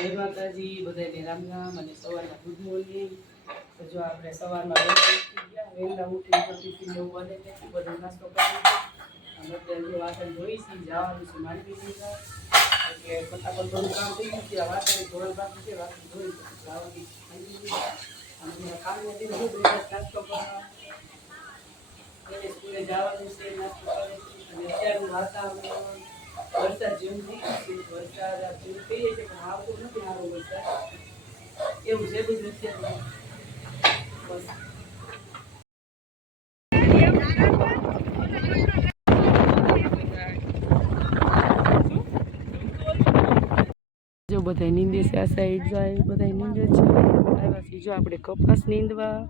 જય માતાજી બધાને રામ રામ અને સવારના ગુડ મોર્નિંગ તો જો આપણે સવારમાં વહેલા ઉઠી ટિફિન એવું બને બધો નાસ્તો કરી અને અત્યારે વાસણ ધોઈશી જવાનું છે માંડી દીધા એટલે ફટાફટ બધું કામ થઈ ગયું છે, આ વાસણ ધોરણ બાકી છે, વાસણ ધોઈ જવાની અને કામ નથી હું નાસ્તો કરવા સ્કૂલે જવાનું છે, નાસ્તો કરે અને અત્યારનું વાતાવરણ વરસાદ જેવું થઈ વરસાદ જેવું કહીએ છીએ, પણ આવતો નથી સારો વરસાદ. એવું છે બધું અત્યારે? જો બધા નીંદે છે આ સાઈડ જાય બધા નીંદે છે. આવ્યા છે, જો આપણે કપાસ નીંદવા.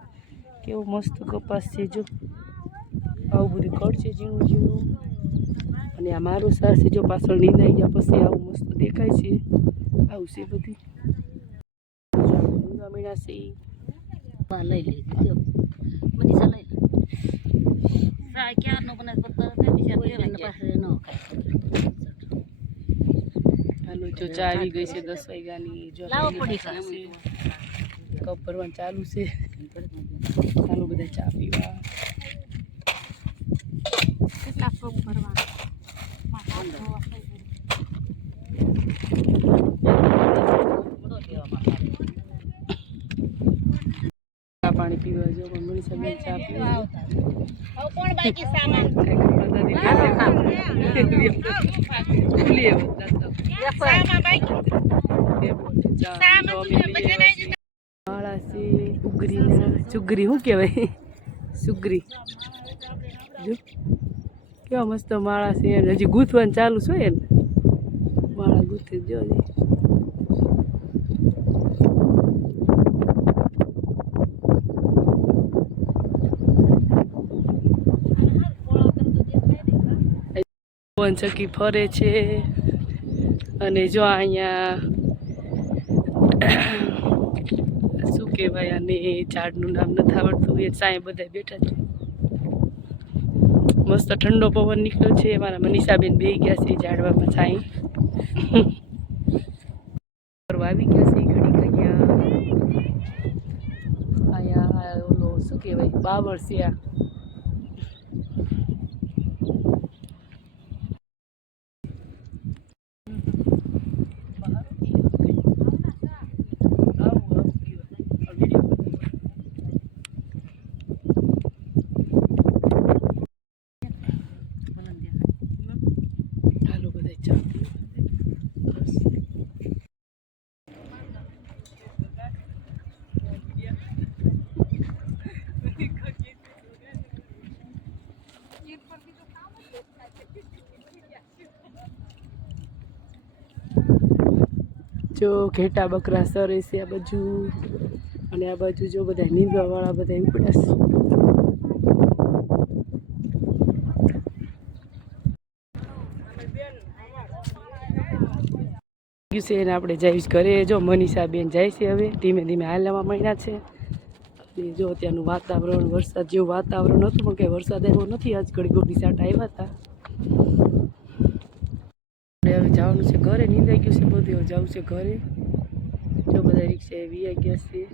કેવો મસ્ત કપાસ છે, જો. આવું બધું કળ છે ઝીણું ઝીણું. અને આ મારું સાર છે જો પાછળ નીંદાઈ ગયા પછી આવું મસ્ત દેખાય છે. આવું છે બધી. આપણે મીણા છે. લઈ લીધી મનીષા લઈ લે ફ્રાય ક્યારનો ન ખાય. હાલો જો ચા આવી ગઈ છે દસ વાગ્યાની. જો. કપ ભરવાનું ચાલુ છે. ચાલો બધા ચા પીવા. કેટલા કપ ભરવા ચા પાણી પીવા જો પણ મળી શકે ચા પીવા. કોણ બાકી સામાન? ચુગરી શું કહેવાય? સુગરી જો કેવા મસ્ત માળા છે હજી ગૂંથવાનું ચાલુ છે ને માળા ગૂંથે જો. ચક્કી ફરે છે. અને જો અહીંયા શું કહેવાય અને ઝાડનું નામ નથી આવડતું, એ સાંઈ બધા બેઠા છે. મસ્ત ઠંડો પવન નીકળ્યો છે. મારા મનીષાબેન બે ગયા છે ઝાડવામાં સાંઈ. આવી ગયા છે ઘડી અહીંયા. અહીંયા ઓલો શું કહેવાય, બાવળ છે હાલો બધા ચા પીવા. બસ. જો ઘેટા બકરા સરે છે આ બાજુ અને આ બાજુ જો બધા નીંદવાવાળા બધા ઉપડ્યા છે. ગયું છે એને આપણે જઈશ ઘરે. જો મનીષા બેન જાય છે હવે. ધીમે ધીમે હાલવા માંડ્યા છે. અને જો ત્યાંનું વાતાવરણ, વરસાદ જેવું વાતાવરણ હતું, પણ કંઈ વરસાદ આવ્યો નથી. આજ ઘડી ગોડી સાટ આવ્યા હતા. હવે જવાનું છે ઘરે, નીંદાઈ ગયું છે બધું. હવે જવું છે ઘરે. જો બધા રિક્ષા વીઆઈ ગયા છે.